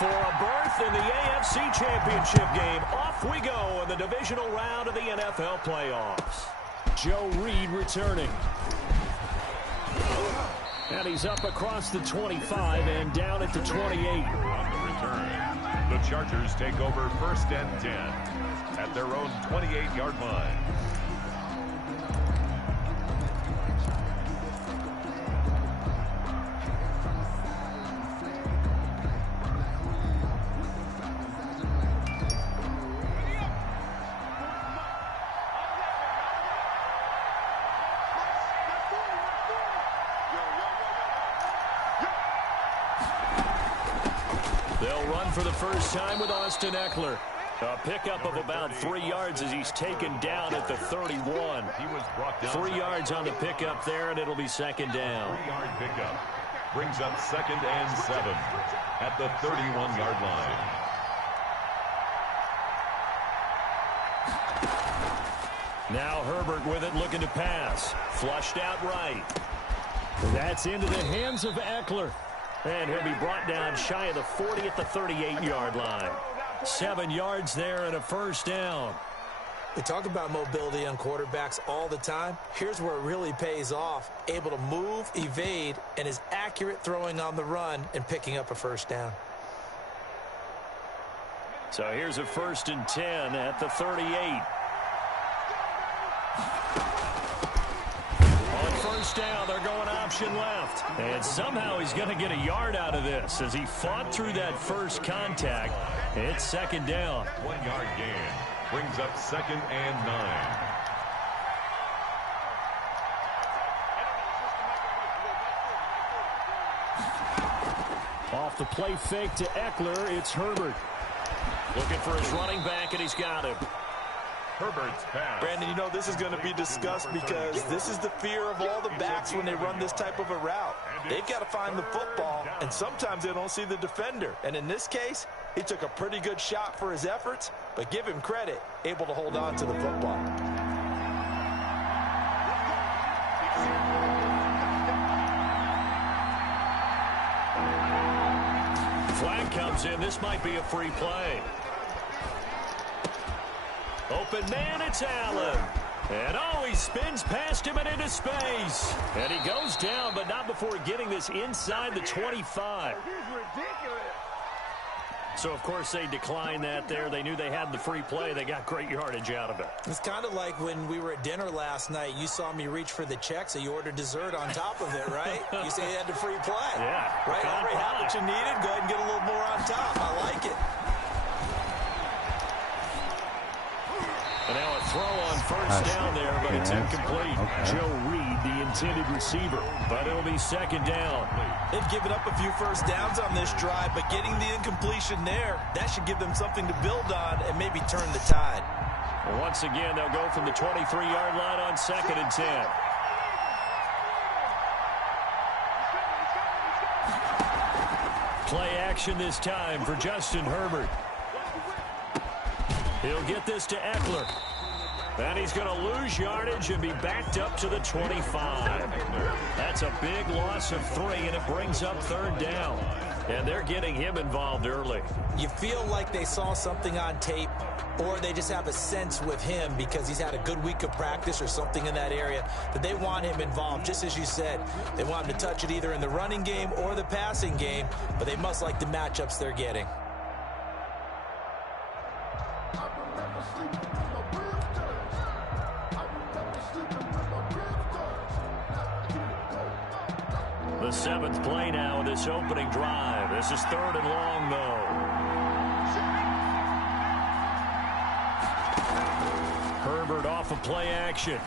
For a berth in the AFC Championship game, off we go in the divisional round of the NFL playoffs. Joe Reed returning. And he's up across the 25 and down at the 28. On the return, the Chargers take over 1st and 10 at their own 28-yard line. They'll run for the first time with Austin Eckler. A pickup of about 3 yards as he's taken down at the 31. He was brought down 3 yards on the pickup there, and it'll be second down. 3-yard pickup brings up 2nd and 7 at the 31-yard line. Now Herbert with it, looking to pass. Flushed out right. That's into the hands of Eckler. And he'll be brought down shy of the 40 at the 38-yard line. 7 yards there and a first down. We talk about mobility on quarterbacks all the time. Here's where it really pays off. Able to move, evade, and is accurate throwing on the run and picking up a first down. So here's a 1st and 10 at the 38. On first down, they're going option left. And somehow he's going to get a yard out of this as he fought through that first contact. It's second down. 1-yard gain brings up 2nd and 9. Off the play fake to Eckler, it's Herbert. Looking for his running back, and he's got him. Herbert's pass. Brandon, you know this is going to be discussed because this is the fear of all the backs when they run this type of a route. They've got to find the football, and sometimes they don't see the defender. And in this case, he took a pretty good shot for his efforts, but give him credit, able to hold on to the football. Flag comes in. This might be a free play. Open man, it's Allen. And he spins past him and into space. And he goes down, but not before getting this inside the 25. So, of course, they declined that there. They knew they had the free play. They got great yardage out of it. It's kind of like when we were at dinner last night. You saw me reach for the check, so you ordered dessert on top of it, right? You say you had the free play. Yeah. Right? Already had what you needed. Go ahead and get a little more on top. I like it. And now a throw on first down there, but it's incomplete. Joe Reed, the intended receiver, but it'll be second down. They've given up a few first downs on this drive, but getting the incompletion there, that should give them something to build on and maybe turn the tide. Well, once again, they'll go from the 23-yard line on 2nd and 10. Play action this time for Justin Herbert. He'll get this to Eckler. And he's going to lose yardage and be backed up to the 25. That's a big loss of 3, and it brings up 3rd down. And they're getting him involved early. You feel like they saw something on tape, or they just have a sense with him because he's had a good week of practice or something in that area that they want him involved. Just as you said, they want him to touch it either in the running game or the passing game, but they must like the matchups they're getting. The 7th play now of this opening drive. This is 3rd and long, though. Herbert off of play action.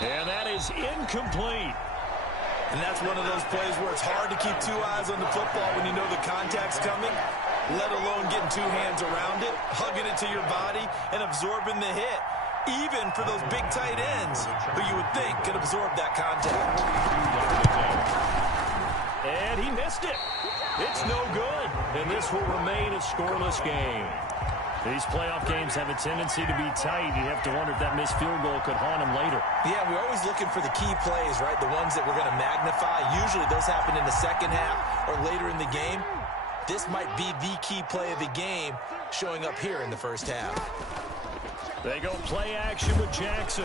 And that is incomplete. And that's one of those plays where it's hard to keep 2 eyes on the football when you know the contact's coming, let alone getting 2 hands around it, hugging it to your body, and absorbing the hit. Even for those big tight ends who you would think could absorb that contact. And he missed it. It's no good. And this will remain a scoreless game. These playoff games have a tendency to be tight. You have to wonder if that missed field goal could haunt him later. Yeah, we're always looking for the key plays, right? The ones that we're going to magnify. Usually those happen in the second half or later in the game. this might be the key play of the game showing up here in the first half. They go play action with Jackson.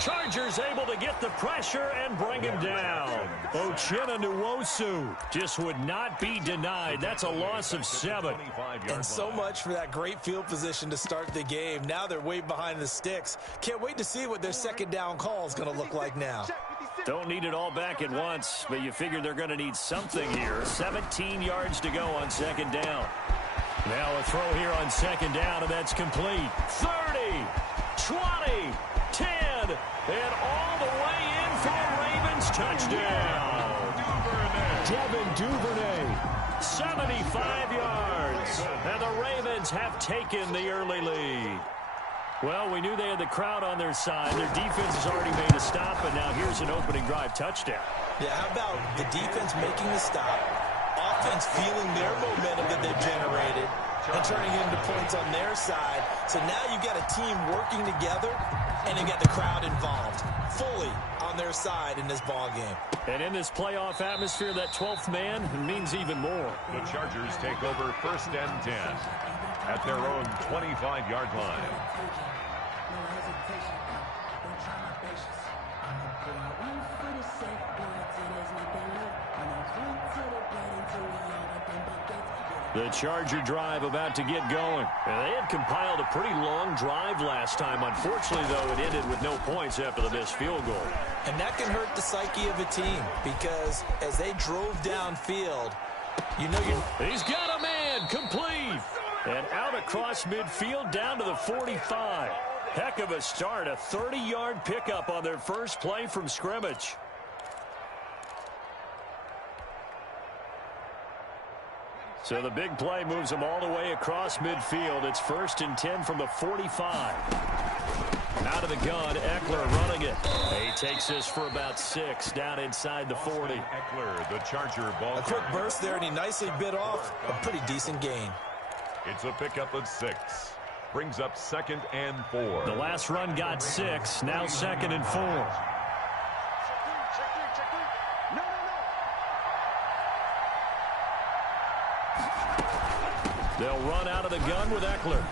Chargers able to get the pressure and bring him down. Uchenna Nwosu just would not be denied. That's a loss of 7. And so much for that great field position to start the game. Now they're way behind the sticks. Can't wait to see what their second down call is going to look like now. Don't need it all back at once, but you figure they're going to need something here. 17 yards to go on second down. Now a throw here on second down, and that's complete. 30, 20, 10, and all the way in for a Ravens touchdown. Devin Duvernay, 75 yards, and the Ravens have taken the early lead. Well, we knew they had the crowd on their side. Their defense has already made a stop, and now here's an opening drive touchdown. Yeah, how about the defense making the stop, offense feeling their momentum that they've generated, and turning it into points on their side. So now you've got a team working together, and you got the crowd involved, fully on their side in this ball game. And in this playoff atmosphere, that 12th man means even more. The Chargers take over first and 10 at their own 25-yard line. The Charger drive about to get going. And they had compiled a pretty long drive last time. Unfortunately, though, it ended with no points after the missed field goal. And that can hurt the psyche of a team because as they drove downfield, you know He's got a man, complete. And out across midfield down to the 45. Heck of a start, a 30-yard pickup on their first play from scrimmage. So the big play moves them all the way across midfield. It's first and 10 from the 45. Out of the gun, Eckler running it. He takes this for about 6 down inside the 40. Eckler, the Charger ball. a quick burst there, and he nicely bit off a pretty decent gain. It's a pickup of 6. Brings up second and 4. The last run got 6, now second and 4. They'll run out of the gun with Eckler.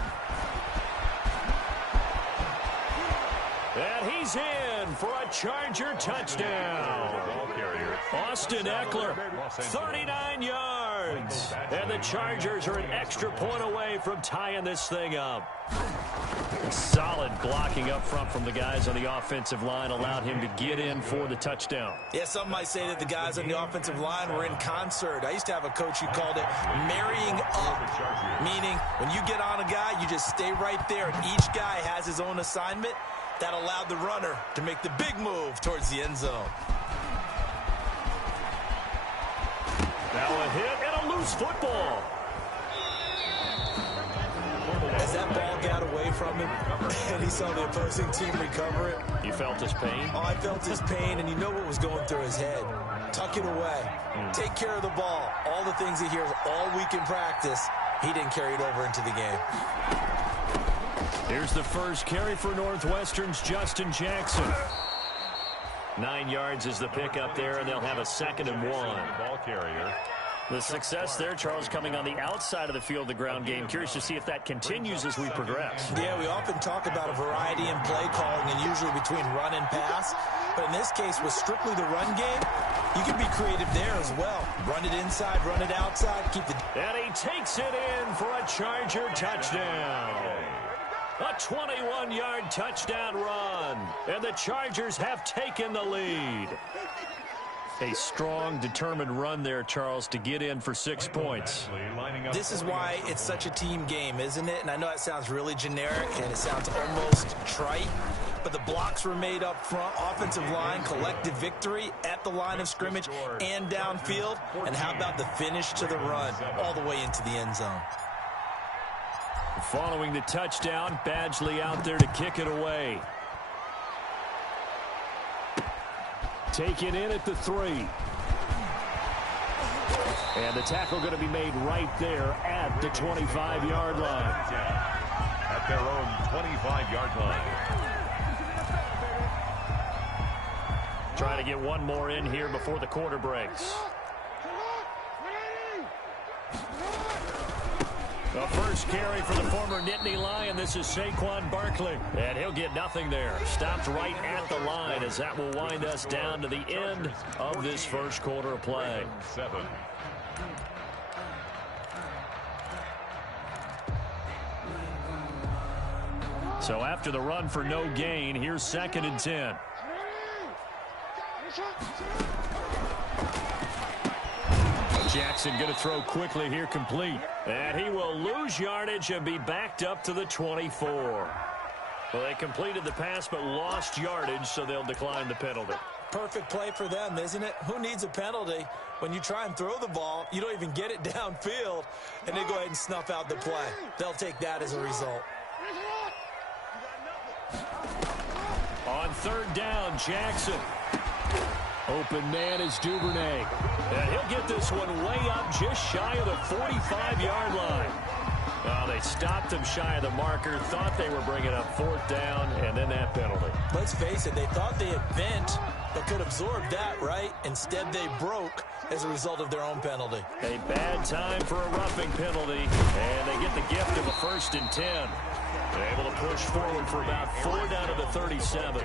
And he's in for a Charger touchdown. Austin Eckler, 39 yards. And the Chargers are an extra point away from tying this thing up. Solid blocking up front from the guys on the offensive line allowed him to get in for the touchdown. Yeah, some might say that the guys on the offensive line were in concert. I used to have a coach who called it marrying up, meaning when you get on a guy, you just stay right there, and each guy has his own assignment. That allowed the runner to make the big move towards the end zone. Now a hit and a loose football. As that ball got away from him and he saw the opposing team recover it. You felt his pain? Oh, I felt his pain, and you know what was going through his head. Tuck it away. Take care of the ball. All the things he hears all week in practice, he didn't carry it over into the game. Here's the first carry for Northwestern's Justin Jackson. 9 yards is the pickup there, and they'll have a second and 1. Ball carrier. The success there, Charles, coming on the outside of the field, the ground game. Curious to see if that continues as we progress. Yeah, we often talk about a variety in play calling and usually between run and pass. But in this case, with strictly the run game, you can be creative there as well. Run it inside, run it outside, keep the... And he takes it in for a Charger touchdown. A 21-yard touchdown run. And the Chargers have taken the lead. A strong, determined run there, Charles, to get in for 6 points. This is why it's such a team game, isn't it? And I know it sounds really generic and it sounds almost trite, but the blocks were made up front, offensive line, collective victory at the line of scrimmage and downfield. And how about the finish to the run all the way into the end zone? Following the touchdown, Badgley out there to kick it away. Taken in at the 3. And the tackle going to be made right there at the 25-yard line. At their own 25-yard line. Trying to get one more in here before the quarter breaks. first carry for the former Nittany Lion. This is Saquon Barkley. And he'll get nothing there. Stopped right at the line as that will wind us down to the end of this first quarter of play. 7. So after the run for no gain, here's 2nd and 10. Jackson going to throw quickly here, complete. And he will lose yardage and be backed up to the 24. Well, they completed the pass but lost yardage, so they'll decline the penalty. Perfect play for them, isn't it? Who needs a penalty when you try and throw the ball, you don't even get it downfield, and they go ahead and snuff out the play. They'll take that as a result. On 3rd down, Jackson. Open man is Duvernay. And he'll get this one way up just shy of the 45-yard line. Well, they stopped him shy of the marker, thought they were bringing up 4th down, and then that penalty. Let's face it, they thought they had bent, but could absorb that, right? Instead, they broke as a result of their own penalty. A bad time for a roughing penalty, and they get the gift of a 1st and 10. They're able to push forward for about 4 down to the 37.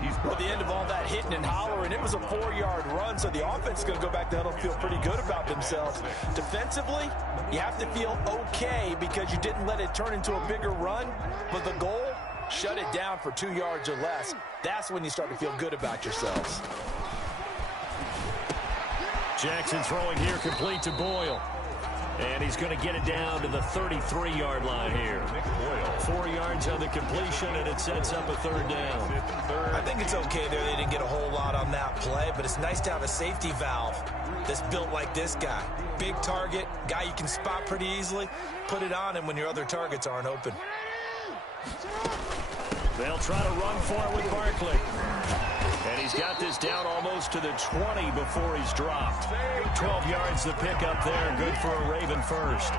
At the end of all that hitting and hollering, it was a 4-yard run, so the offense is going to go back to huddle, feel pretty good about themselves. Defensively, you have to feel okay because you didn't let it turn into a bigger run, but the goal, shut it down for 2 yards or less. That's when you start to feel good about yourselves. Jackson throwing here, complete to Boyle. And he's going to get it down to the 33-yard line here. 4 yards on the completion, and it sets up a 3rd down. I think it's okay there. They didn't get a whole lot on that play, but it's nice to have a safety valve that's built like this guy. Big target, guy you can spot pretty easily. Put it on him when your other targets aren't open. They'll try to run for it with Barkley. And he's got this down almost to the 20 before he's dropped. 12 yards to pick up there. Good for a Raven first.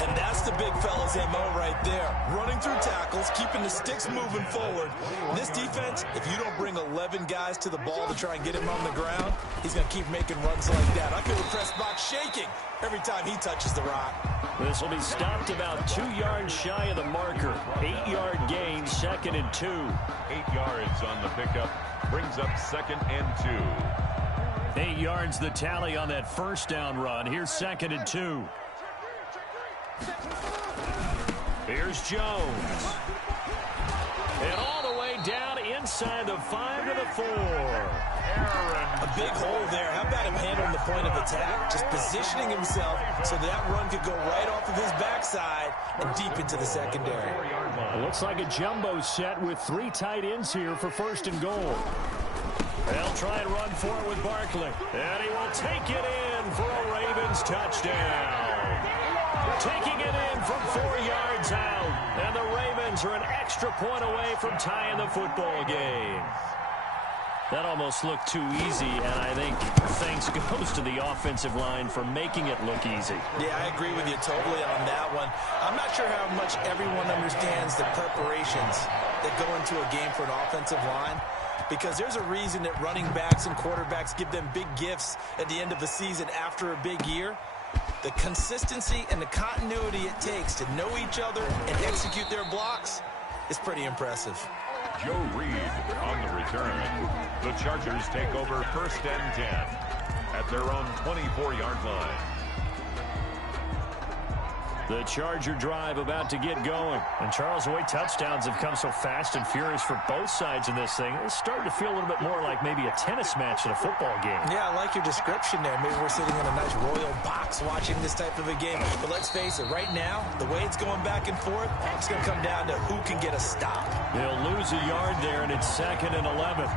And that's the big fella's MO right there. Running through tackles, keeping the sticks moving forward. This defense, if you don't bring 11 guys to the ball to try and get him on the ground, he's going to keep making runs like that. I feel the press box shaking every time he touches the rock. This will be stopped about 2 yards shy of the marker. 8-yard gain, 2nd and 2. 8 yards on the pickup. Brings up 2nd and 2. 8 yards the tally on that 1st down run. Here's 2nd and 2. Here's Jones. And all the way down inside the 5 to the 4. A big hole there. How about him handling the point of attack? Just positioning himself so that run could go right off of his backside and deep into the secondary. It looks like a jumbo set with 3 tight ends here for 1st and goal. They'll try and run for it with Barkley. And he will take it in for a Ravens touchdown. Taking it in from 4 yards out. And the Ravens are an extra point away from tying the football game. That almost looked too easy, and I think thanks goes to the offensive line for making it look easy. Yeah, I agree with you totally on that one. I'm not sure how much everyone understands the preparations that go into a game for an offensive line, because there's a reason that running backs and quarterbacks give them big gifts at the end of the season after a big year. The consistency and the continuity it takes to know each other and execute their blocks is pretty impressive. Joe Reed on the return. The Chargers take over 1st and 10 at their own 24-yard line. The Charger drive about to get going. And Charles, the way touchdowns have come so fast and furious for both sides in this thing, it's starting to feel a little bit more like maybe a tennis match in a football game. Yeah, I like your description there. Maybe we're sitting in a nice royal box watching this type of a game. But let's face it, right now, the way it's going back and forth, it's going to come down to who can get a stop. They'll lose a yard there, and it's 2nd and 11.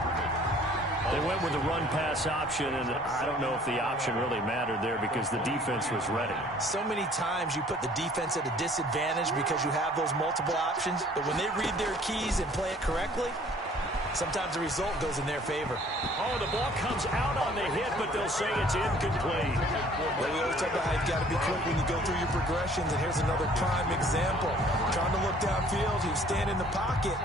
They went with the run-pass option, and I don't know if the option really mattered there because the defense was ready. So many times you put the defense at a disadvantage because you have those multiple options, but when they read their keys and play it correctly, sometimes the result goes in their favor. Oh, the ball comes out on the hit, but they'll say it's incomplete. Well, we always talk about how you've got to be quick when you go through your progressions, and here's another prime example. Trying to look downfield, he was standing in the pocket,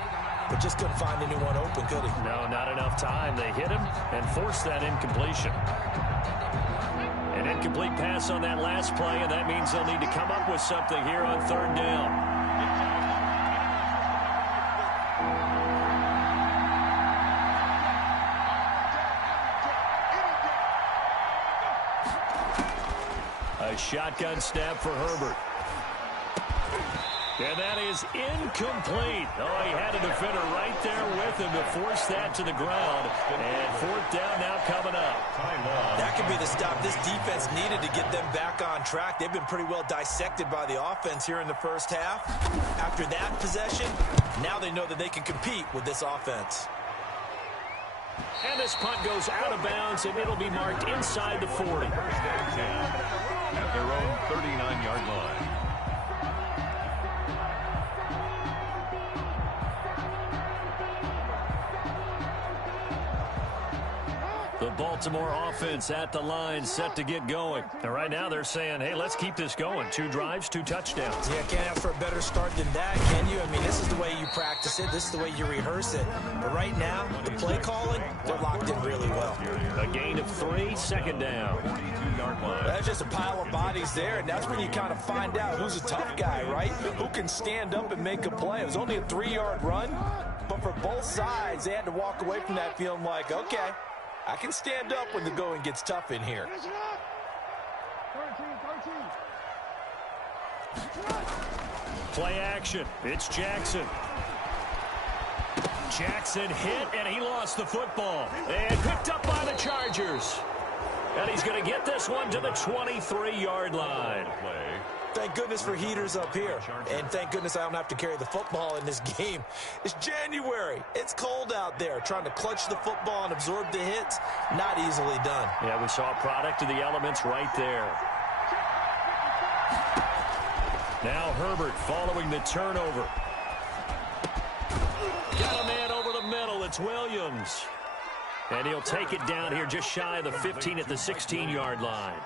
but just couldn't find anyone open, could he? No, not enough time. They hit him and forced that incompletion. And Incomplete pass on that last play, and that means they'll need to come up with something here on third down. A shotgun snap for Herbert. And that is incomplete. Oh, he had a defender right there with him to force that to the ground. And fourth down now coming up. That could be the stop this defense needed to get them back on track. They've been pretty well dissected by the offense here in the first half. After that possession, now they know that they can compete with this offense. And this punt goes out of bounds, and it'll be marked inside the 40. First and 10 at their own 39-yard line. The Baltimore offense at the line, set to get going. And right now they're saying, hey, let's keep this going. 2 drives, 2 touchdowns. Yeah, can't ask for a better start than that, can you? I mean, this is the way you practice it. This is the way you rehearse it. But right now, the play calling, they're locked in really well. A gain of 3, second down. 42-yard line. That's just a pile of bodies there, and that's when you kind of find out who's a tough guy, right? Who can stand up and make a play. It was only a 3-yard run, but for both sides, they had to walk away from that feeling like, okay, I can stand up when the going gets tough in here. Play action. It's Jackson. Jackson hit, and he lost the football. And picked up by the Chargers. And he's going to get this one to the 23-yard line. Thank goodness for heaters up here. And thank goodness I don't have to carry the football in this game. It's January. It's cold out there. Trying to clutch the football and absorb the hits, not easily done. Yeah, we saw a product of the elements right there. Now Herbert following the turnover. Got a man over the middle. It's Williams. And he'll take it down here just shy of the 15 at the 16-yard line.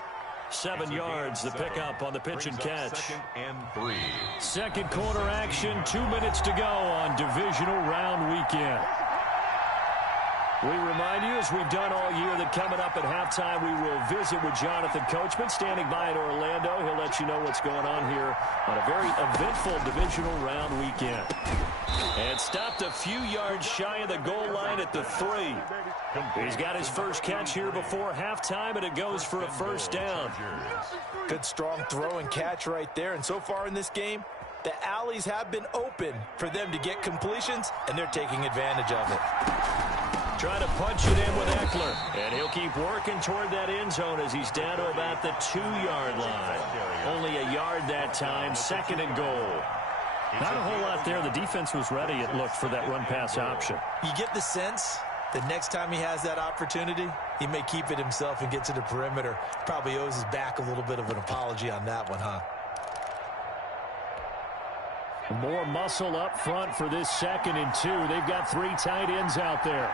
7 yards, the pickup on the pitch and catch. 2nd and 3. Second quarter action, 2 minutes to go on Divisional Round Weekend. We remind you, as we've done all year, that coming up at halftime, we will visit with Jonathan Coachman, standing by in Orlando. He'll let you know what's going on here on a very eventful Divisional Round Weekend. And stopped a few yards shy of the goal line at the 3. He's got his first catch here before halftime, and it goes for a first down. Good, strong throw and catch right there. And so far in this game, the alleys have been open for them to get completions, and they're taking advantage of it. Trying to punch it in with Eckler. And he'll keep working toward that end zone as he's down to about the 2-yard line. Only a yard that time, 2nd and goal. Not a whole lot there. The defense was ready, it looked, for that run-pass option. You get the sense that next time he has that opportunity, he may keep it himself and get to the perimeter. Probably owes his back a little bit of an apology on that one, huh? More muscle up front for this 2nd and 2. They've got 3 tight ends out there.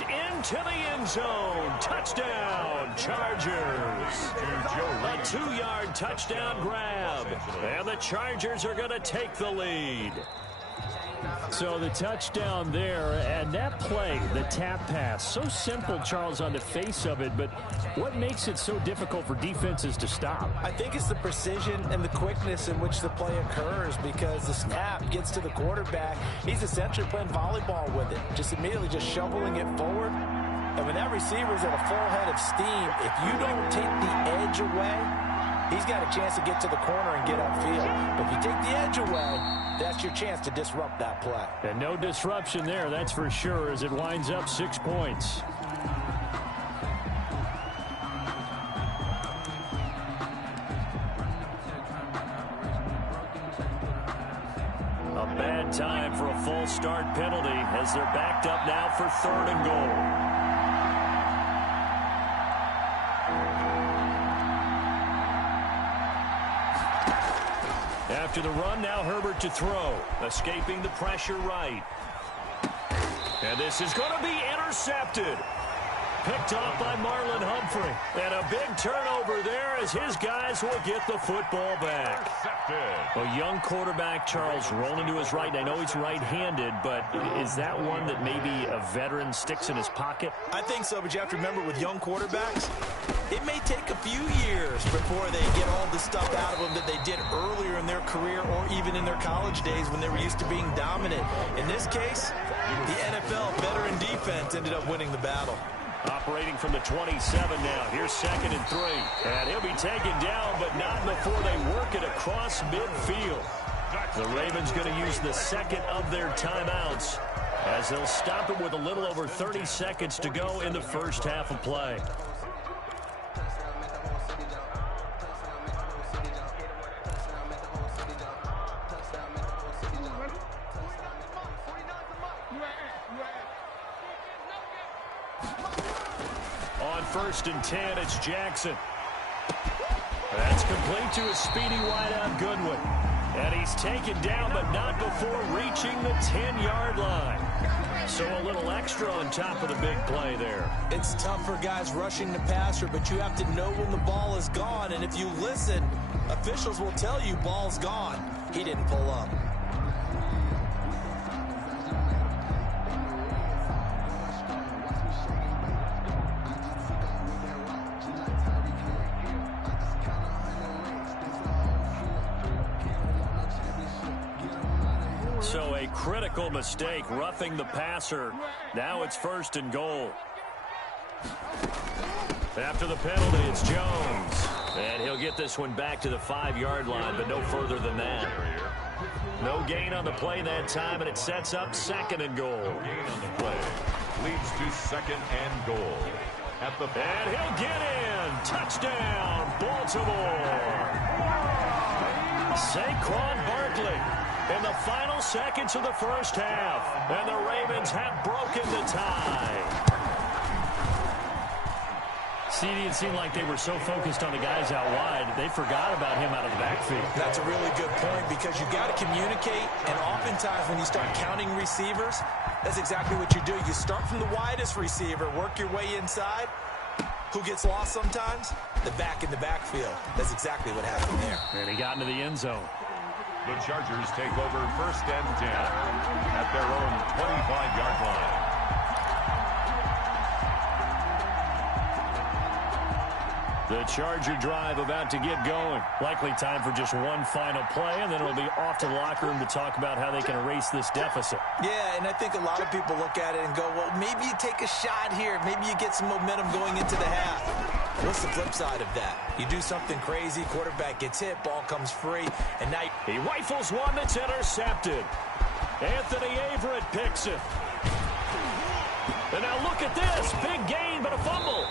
Into the end zone. Touchdown, Chargers. A 2-yard touchdown grab. And the Chargers are going to take the lead. So the touchdown there, and that play, the tap pass, so simple, Charles, on the face of it, but what makes it so difficult for defenses to stop? I think it's the precision and the quickness in which the play occurs, because the snap gets to the quarterback. He's essentially playing volleyball with it, just immediately just shoveling it forward. And when that receiver's at a full head of steam, if you don't take the edge away, he's got a chance to get to the corner and get upfield. But if you take the edge away, that's your chance to disrupt that play. And no disruption there, that's for sure, as it winds up 6 points. A bad time for a false start penalty as they're backed up now for 3rd and goal. After the run, now Herbert to throw. Escaping the pressure right. And this is going to be intercepted. picked off by Marlon Humphrey. And a big turnover there as his guys will get the football back. A young quarterback, Charles, rolling to his right. I know he's right-handed, but is that one that maybe a veteran sticks in his pocket? I think so, but you have to remember with young quarterbacks, it may take a few years before they get all the stuff out of them that they did earlier in their career or even in their college days when they were used to being dominant. In this case, the NFL veteran defense ended up winning the battle. Operating from the 27 now. Here's 2nd and 3. And he'll be taken down, but not before they work it across midfield. The Ravens going to use the second of their timeouts as they'll stop it with a little over 30 seconds to go in the first half of play. On 1st and 10, it's Jackson. That's complete to a speedy wideout Goodwin. And he's taken down, but not before reaching the 10-yard line. So a little extra on top of the big play there. It's tough for guys rushing the passer, but you have to know when the ball is gone. And if you listen, officials will tell you ball's gone. He didn't pull up. So a critical mistake, roughing the passer. Now it's 1st and goal. After the penalty, it's Jones. And he'll get this one back to the 5-yard line, but no further than that. No gain on the play that time, and it sets up 2nd and goal. Gain on the play leads to 2nd and goal. And he'll get in. Touchdown, Baltimore. Saquon Barkley in the final seconds of the first half. And the Ravens have broken the tie. CD, it seemed like they were so focused on the guys out wide, they forgot about him out of the backfield. That's a really good point because you've got to communicate, and oftentimes when you start counting receivers, that's exactly what you do. You start from the widest receiver, work your way inside. Who gets lost sometimes? The back in the backfield. That's exactly what happened there. And he got into the end zone. The Chargers take over 1st and 10 at their own 25-yard line. The Charger drive about to get going. Likely time for just one final play, and then it'll be off to the locker room to talk about how they can erase this deficit. Yeah, and I think a lot of people look at it and go, well, maybe you take a shot here. Maybe you get some momentum going into the half. What's the flip side of that? You do something crazy, quarterback gets hit, ball comes free, and now he rifles one that's intercepted. Anthony Averett picks it. And now look at this. Big gain, but a fumble.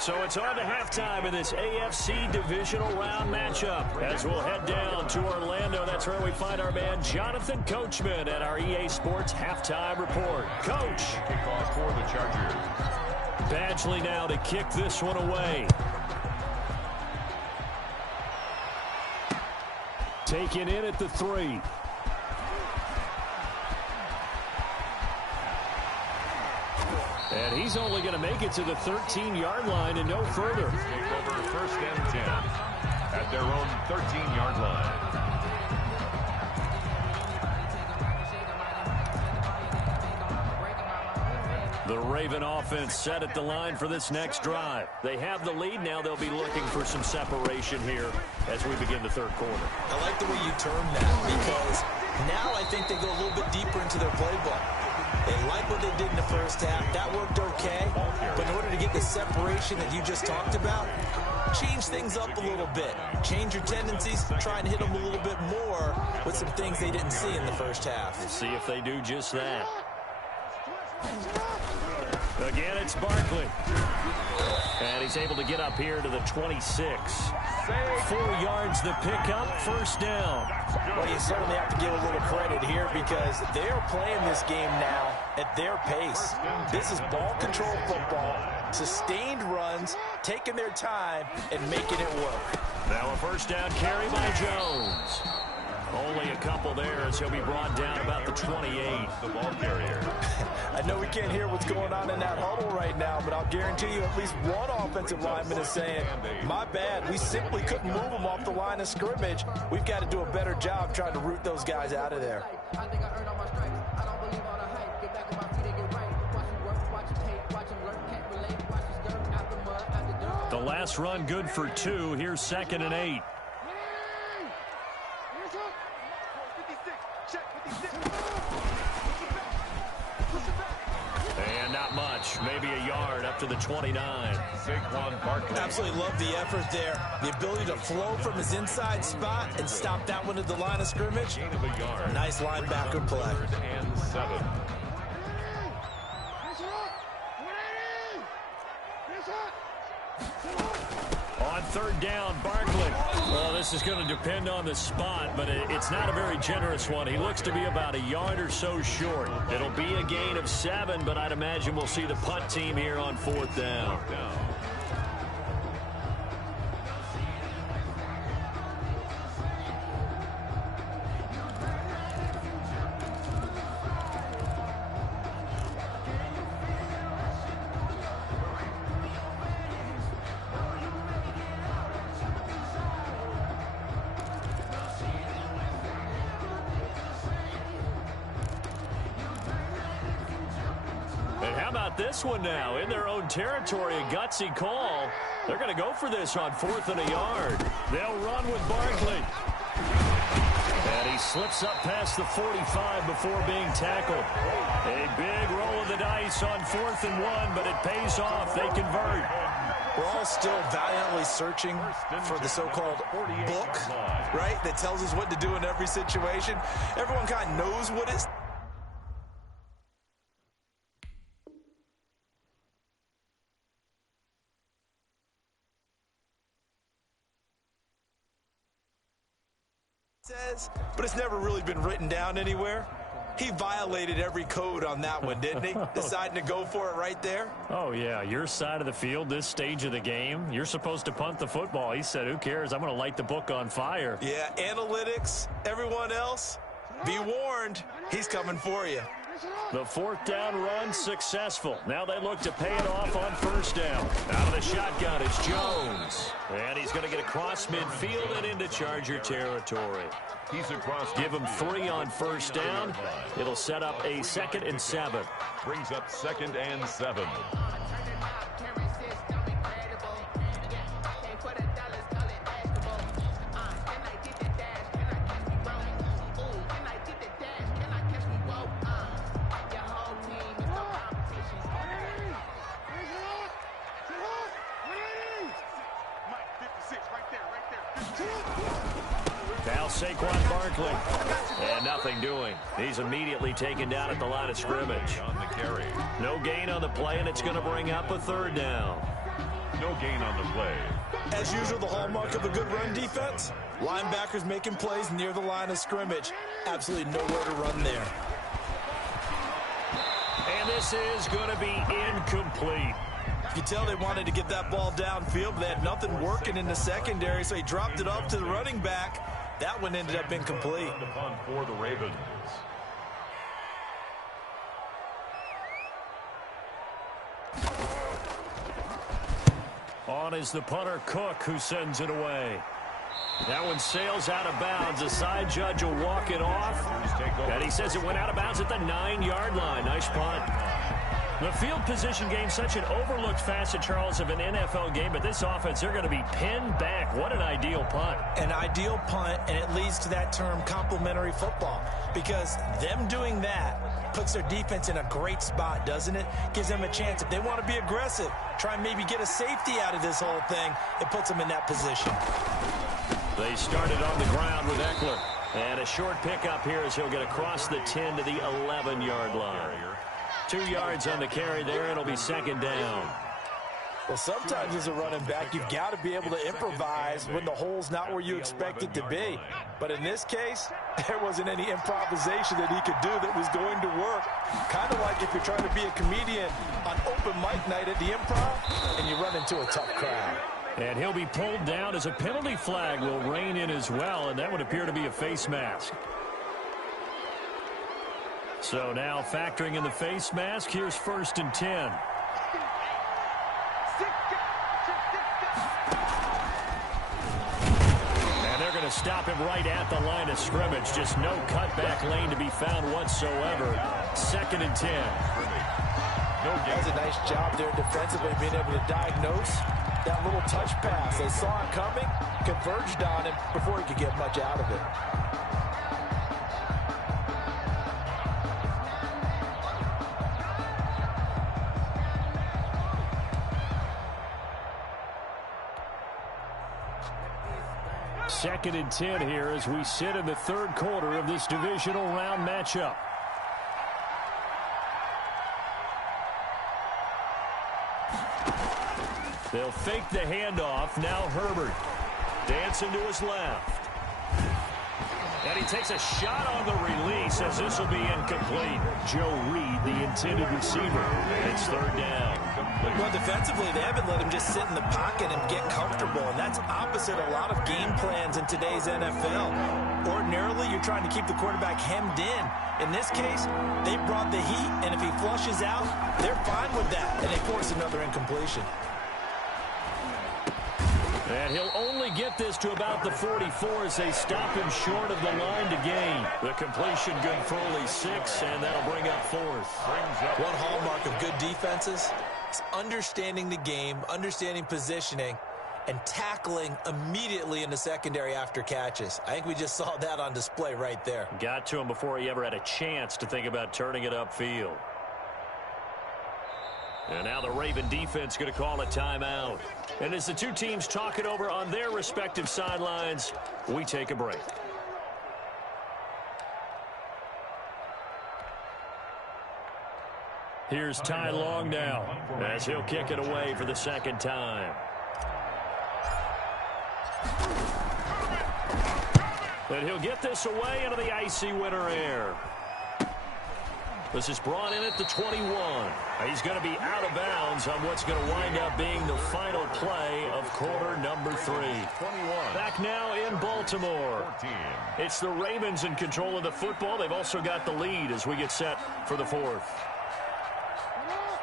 So it's on to halftime in this AFC Divisional Round matchup. As we'll head down to Orlando, that's where we find our man Jonathan Coachman at our EA Sports Halftime Report. Coach. Kickoff for the Chargers. Badgley now to kick this one away. Taken in at the 3. And he's only going to make it to the 13-yard line and no further. Take over 1st and 10 at their own 13-yard line. The Raven offense set at the line for this next drive. They have the lead. Now they'll be looking for some separation here as we begin the third quarter. I like the way you term that because now I think they go a little bit deeper into their playbook. They like what they did in the first half. That worked okay. But in order to get the separation that you just talked about, change things up a little bit. Change your tendencies. Try and hit them a little bit more with some things they didn't see in the first half. We'll see if they do just that. Again, it's Barkley. And he's able to get up here to the 26. 4 yards the pickup, 1st down. Well, you certainly have to give a little credit here because they're playing this game now at their pace. This is ball control football, sustained runs, taking their time, and making it work. Now a 1st down carry by Jones. Only a couple there as he'll be brought down about the 28. The ball carrier. I know we can't hear what's going on in that huddle right now, but I'll guarantee you at least one offensive lineman is saying, my bad, we simply couldn't move them off the line of scrimmage. We've got to do a better job trying to root those guys out of there. I think I earned all my stripes. I don't believe all the hype. Get back on my feet and get right. Watch him work, watch him tape, watch him lurk, can't relate. Watch his skirt out the mud, out the dirt. The last run good for 2. Here's 2nd and 8. And not much, maybe a yard up to the 29. Saquon Barkley. Absolutely love the effort there. The ability to flow from his inside spot and stop that one at the line of scrimmage. Gain of a yard. Nice linebacker play. 3rd and 7. On 3rd down, Barkley. Well, this is going to depend on the spot, but it's not a very generous one. He looks to be about a yard or so short. It'll be a gain of 7, but I'd imagine we'll see the punt team here on 4th down. This one now in their own territory, a gutsy call. They're going to go for this on 4th and a yard. They'll run with Barkley. And he slips up past the 45 before being tackled. A big roll of the dice on 4th and 1, but it pays off. They convert. We're all still valiantly searching for the so-called book, right, that tells us what to do in every situation. Everyone kind of knows what it says, but it's never really been written down anywhere. He violated every code on that one, didn't he? Deciding to go for it right there. Oh, yeah, your side of the field, this stage of the game, you're supposed to punt the football. He said, who cares? I'm going to light the book on fire. Yeah, analytics, everyone else, be warned, he's coming for you. The 4th down run successful. Now they look to pay it off on 1st down. Out of the shotgun, it's Jones. And he's going to get across midfield and into Charger territory. He's across. Give him 3 on 1st down. It'll set up a 2nd and 7. Brings up 2nd and 7. Now Saquon Barkley. And nothing doing. He's immediately taken down at the line of scrimmage. On the carry. No gain on the play, and it's going to bring up a 3rd down. No gain on the play. As usual, the hallmark of a good run defense, linebackers making plays near the line of scrimmage. Absolutely nowhere to run there. And this is going to be incomplete. You tell they wanted to get that ball downfield, but they had nothing working in the secondary, so he dropped it off to the running back. That one ended up incomplete. The punt for the Ravens. On is the punter, Cook, who sends it away. That one sails out of bounds. The side judge will walk it off. And he says it went out of bounds at the 9-yard line. Nice punt. The field position game, such an overlooked facet, Charles, of an NFL game, but this offense, they're going to be pinned back. What an ideal punt. An ideal punt, and it leads to that term complementary football, because them doing that puts their defense in a great spot, doesn't it? Gives them a chance. If they want to be aggressive, try and maybe get a safety out of this whole thing, it puts them in that position. They started on the ground with Eckler. And a short pickup here as he'll get across the 10 to the 11-yard line. 2 yards on the carry there. It'll be 2nd down. Well, sometimes as a running back, you've got to be able to improvise when the hole's not where you expect it to be. But in this case, there wasn't any improvisation that he could do that was going to work. Kind of like if you're trying to be a comedian on open mic night at the Improv and you run into a tough crowd. And he'll be pulled down as a penalty flag will rein in as well, and that would appear to be a face mask. So now factoring in the face mask, here's 1st and 10. And they're going to stop him right at the line of scrimmage. Just no cutback lane to be found whatsoever. 2nd and 10. That was a nice job there defensively, being able to diagnose that little touch pass. They saw it coming, converged on him before he could get much out of it. Second and 10 here as we sit in the 3rd quarter of this divisional round matchup. They'll fake the handoff. Now Herbert dancing to his left. And he takes a shot on the release as this will be incomplete. Joe Reed, the intended receiver. It's 3rd down. Well, defensively, they haven't let him just sit in the pocket and get comfortable, and that's opposite a lot of game plans in today's NFL. Ordinarily, you're trying to keep the quarterback hemmed in. In this case, they brought the heat, and if he flushes out, they're fine with that, and they force another incompletion. And he'll only get this to about the 44 as they stop him short of the line to gain. The completion good for only 6, and that'll bring up 4th. One hallmark of good defenses is understanding the game, understanding positioning, and tackling immediately in the secondary after catches. I think we just saw that on display right there. Got to him before he ever had a chance to think about turning it upfield. And now the Raven defense going to call a timeout. And as the two teams talk it over on their respective sidelines, we take a break. Here's Ty Long now as he'll kick it away for the 2nd time. And he'll get this away into the icy winter air. This is brought in at the 21. He's going to be out of bounds on what's going to wind up being the final play of quarter number 3. Back now in Baltimore. It's the Ravens in control of the football. They've also got the lead as we get set for the 4th.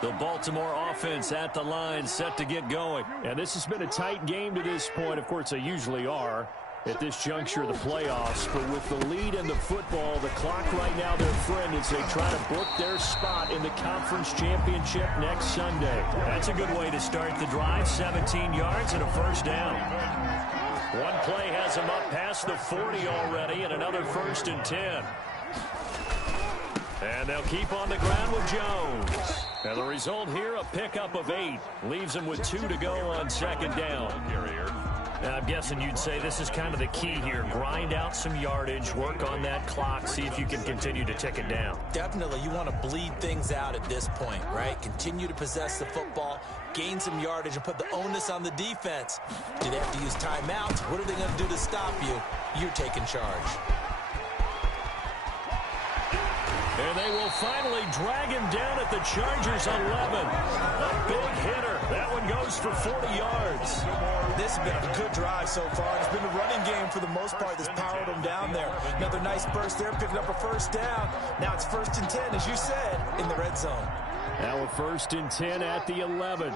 The Baltimore offense at the line, set to get going. And this has been a tight game to this point. Of course, they usually are at this juncture of the playoffs. But with the lead in the football, the clock right now their friend as they try to book their spot in the conference championship next Sunday. That's a good way to start the drive. 17 yards and a 1st down. One play has them up past the 40 already, and another 1st and 10. And they'll keep on the ground with Jones. And the result here, a pickup of 8. Leaves them with 2 to go on 2nd down. Now, I'm guessing you'd say this is kind of the key here. Grind out some yardage, work on that clock, see if you can continue to tick it down. Definitely, you want to bleed things out at this point, right? Continue to possess the football, gain some yardage, and put the onus on the defense. Do they have to use timeouts? What are they going to do to stop you? You're taking charge. And they will finally drag him down at the Chargers' 11. A big hitter. That one goes for 40 yards. This has been a good drive so far. It's been a running game for the most part that's powered them down there. Another nice burst there, picking up a 1st down. Now it's 1st and 10, as you said, in the red zone. Now a 1st and 10 at the 11.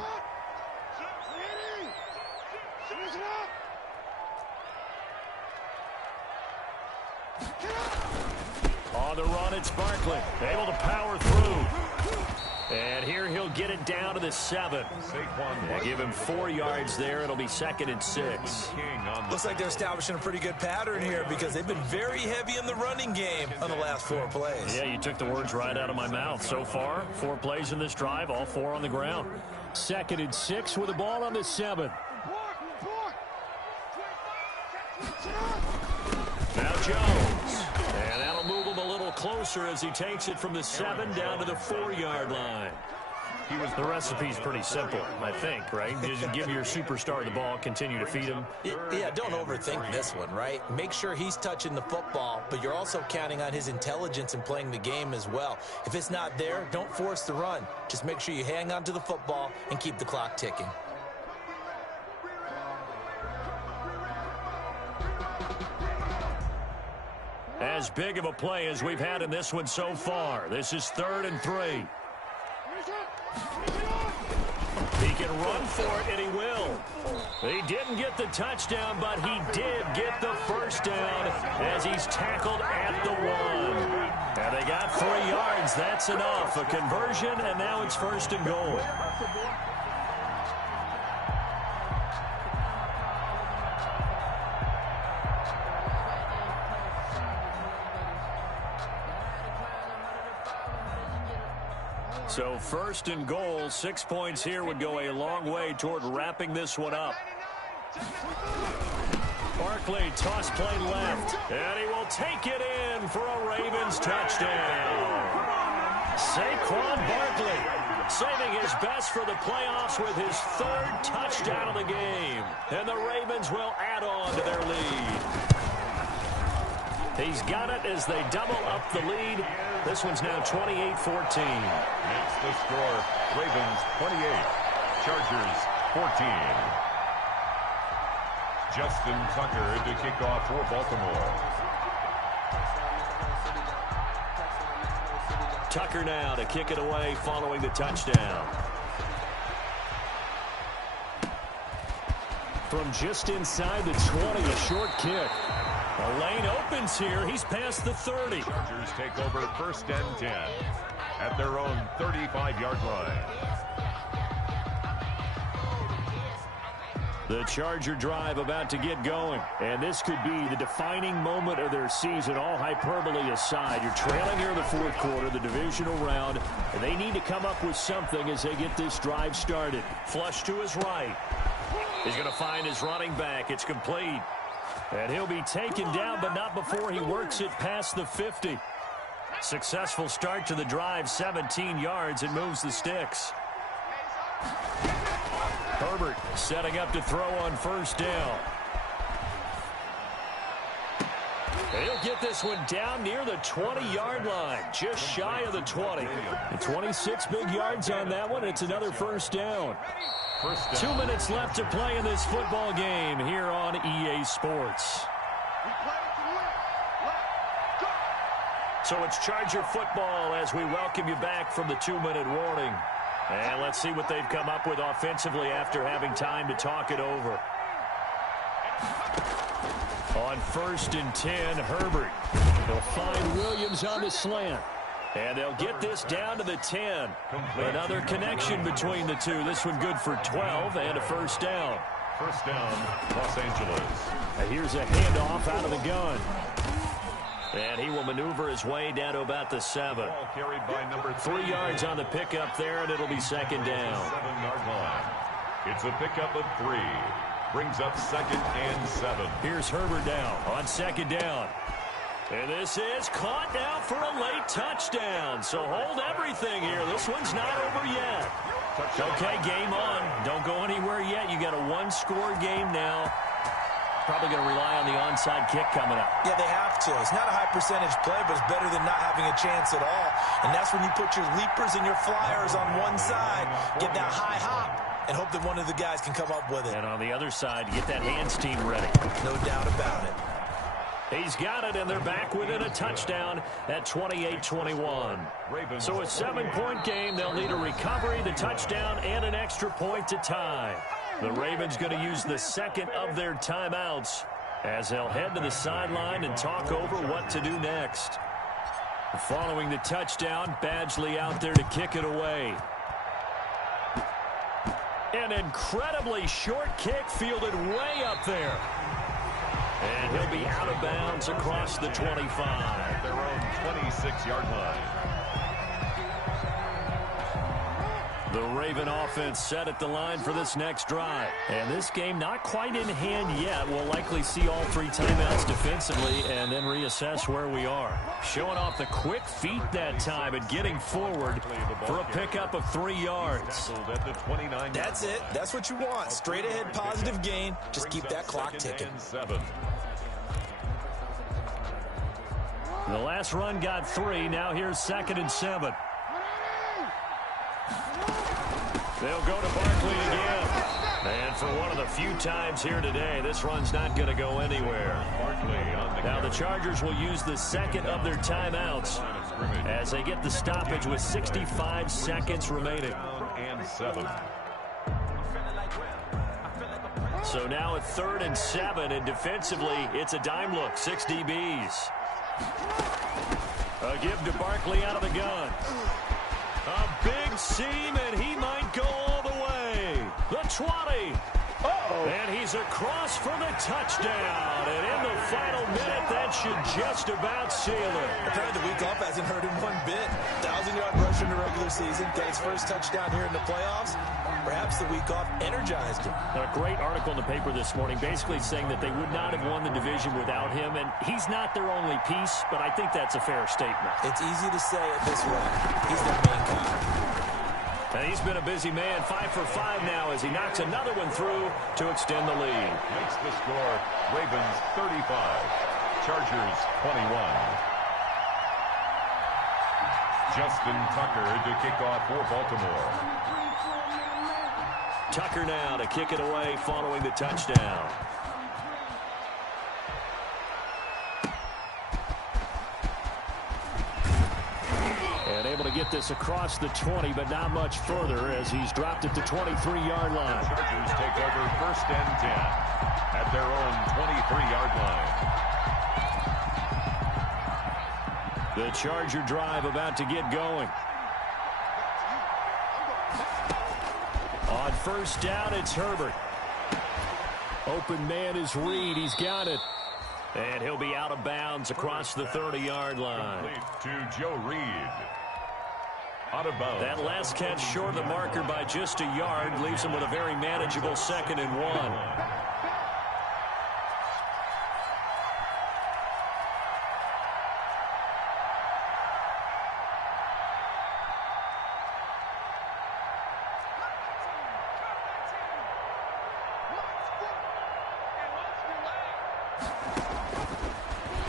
On the run, it's Barkley. Able to power through. And here he'll get it down to the 7. They give him 4 yards there. It'll be 2nd and 6. Looks like they're establishing a pretty good pattern here because they've been very heavy in the running game on the last 4 plays. Yeah, you took the words right out of my mouth. So far, 4 plays in this drive, all 4 on the ground. 2nd and 6 with the ball on the 7. Now Jones. And that'll move him a little closer as he takes it from the 7 down to the 4-yard line. The recipe's pretty simple, I think, right? Just give your superstar the ball, continue to feed him. Yeah, don't overthink this one, right? Make sure he's touching the football, but you're also counting on his intelligence in playing the game as well. If it's not there, don't force the run. Just make sure you hang on to the football and keep the clock ticking. As big of a play as we've had in this one so far. This is 3rd and 3. He can run for it, and he will. He didn't get the touchdown, but he did get the first down as he's tackled at the 1. And they got 3 yards. That's enough. A conversion, and now it's 1st and goal. So 1st and goal, 6 points here would go a long way toward wrapping this one up. Barkley, toss play left, and he will take it in for a Ravens touchdown. Saquon Barkley saving his best for the playoffs with his 3rd touchdown of the game. And the Ravens will add on to their lead. He's got it as they double up the lead. This one's now 28-14. Makes the score Ravens 28, Chargers 14. Justin Tucker to kick off for Baltimore. Tucker now to kick it away following the touchdown. From just inside the 20, a short kick. A lane opens here. He's past the 30. Chargers take over 1st and 10 at their own 35-yard line. The Charger drive about to get going. And this could be the defining moment of their season, all hyperbole aside. You're trailing here in the 4th quarter, the divisional round, and they need to come up with something as they get this drive started. Flush to his right. He's going to find his running back. It's complete. And he'll be taken down, but not before he works it past the 50. Successful start to the drive, 17 yards, and moves the sticks. Herbert setting up to throw on 1st down. And he'll get this one down near the 20-yard line, just shy of the 20. And 26 big yards on that one. It's another 1st down. 2 minutes left to play in this football game here on EA Sports. So it's Charger football as we welcome you back from the 2-minute warning. And let's see what they've come up with offensively after having time to talk it over. On 1st and 10, Herbert. They'll find Williams on the slant. And they'll get this down to the 10. Another connection between the two. This one good for 12 and a 1st down. 1st down, Los Angeles. And here's a handoff out of the gun. And he will maneuver his way down to about the 7. Ball carried by number 3 yards on the pickup there, and it'll be 2nd down. 7-yard line. It's a pickup of 3. Brings up 2nd and 7. Here's Herbert now on 2nd down. And this is caught now for a late touchdown. So hold everything here. This one's not over yet. Okay, game on. Don't go anywhere yet. You got a 1-score game now. Probably going to rely on the onside kick coming up. Yeah, they have to. It's not a high percentage play, but it's better than not having a chance at all. And that's when you put your leapers and your flyers on one side, get that high hop, and hope that one of the guys can come up with it. And on the other side, get that hands team ready. No doubt about it. He's got it, and they're back within a touchdown at 28-21. So a 7-point game. They'll need a recovery, the touchdown, and an extra point to tie. The Ravens going to use the 2nd of their timeouts as they'll head to the sideline and talk over what to do next. Following the touchdown, Badgley out there to kick it away. An incredibly short kick fielded way up there. And he'll be out of bounds across the 25. At their own 26-yard line. The Raven offense set at the line for this next drive. And this game not quite in hand yet. We'll likely see all 3 timeouts defensively and then reassess where we are. Showing off the quick feet that time and getting forward for a pickup of 3 yards. That's it. That's what you want. Straight ahead positive gain. Just keep that clock ticking. The last run got 3. Now here's 2nd and 7. They'll go to Barkley again. And for one of the few times here today, this run's not going to go anywhere. Now the Chargers will use the second of their timeouts as they get the stoppage with 65 seconds remaining. And 7. So now at 3rd and 7, and defensively, it's a dime look, 6 DBs. A give to Barkley out of the gun. A big seam, and he might go all the way. The 20. And he's across for the touchdown. And in the final minute, that should just about seal it. Apparently the week off hasn't hurt him one bit. 1,000-yard rusher in the regular season. Got his first touchdown here in the playoffs. Perhaps the week off energized him. A great article in the paper this morning basically saying that they would not have won the division without him. And he's not their only piece, but I think that's a fair statement. It's easy to say it this way. He's their main guy. And he's been a busy man, 5 for 5 now as he knocks another one through to extend the lead. Makes the score Ravens 35, Chargers 21. Justin Tucker to kick off for Baltimore. Tucker now to kick it away following the touchdown. And able to get this across the 20, but not much further as he's dropped at the 23-yard line. The Chargers take over 1st and 10 at their own 23-yard line. The Charger drive about to get going. On 1st down, it's Herbert. Open man is Reed. He's got it. And he'll be out of bounds across the 30-yard line. Complete to Joe Reed. Out of bounds. That last catch short of the marker by just a yard leaves him with a very manageable 2nd and 1.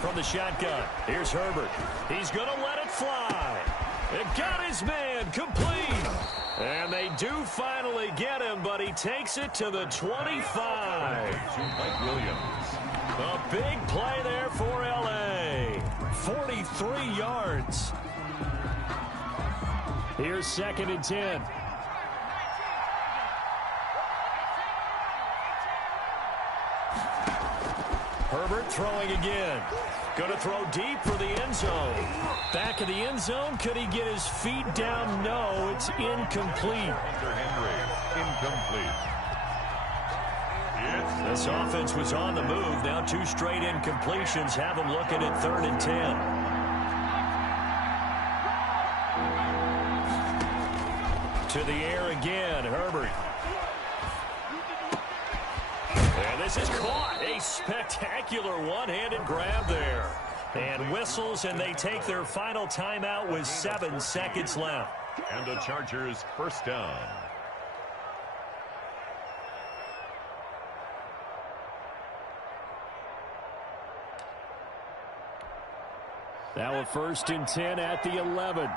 From the shotgun, here's Herbert. He's going to let it fly. It got his man complete. And they do finally get him, but he takes it to the 25. To Mike Williams. A big play there for L.A. 43 yards. Here's 2nd and 10. Herbert throwing again. Going to throw deep for the end zone. Back of the end zone. Could he get his feet down? No, it's incomplete. Hunter Henry, incomplete. This offense was on the move. Now 2 straight incompletions have them looking at 3rd and 10. To the air again, Herbert. And this is caught. A spectacular one-handed grab there. And whistles, and they take their final timeout with 7 seconds left. And the Chargers 1st down. Now a 1st and 10 at the 11.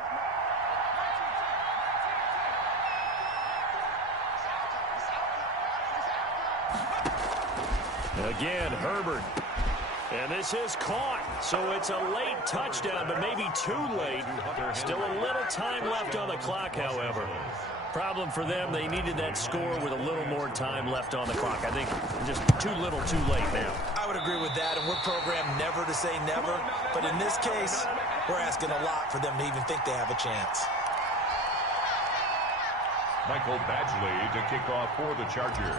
Again, Herbert. And this is caught. So it's a late touchdown, but maybe too late. Still a little time left on the clock, however. Problem for them, they needed that score with a little more time left on the clock. I think just too little, too late now. I would agree with that, and we're programmed never to say never. But in this case, we're asking a lot for them to even think they have a chance. Michael Badgley to kick off for the Chargers.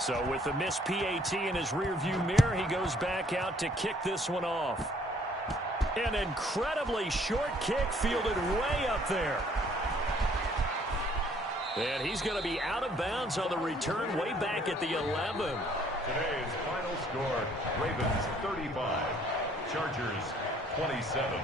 So with the missed PAT in his rearview mirror, he goes back out to kick this one off. An incredibly short kick fielded way up there. And he's going to be out of bounds on the return way back at the 11. Today's final score, Ravens 35, Chargers 27.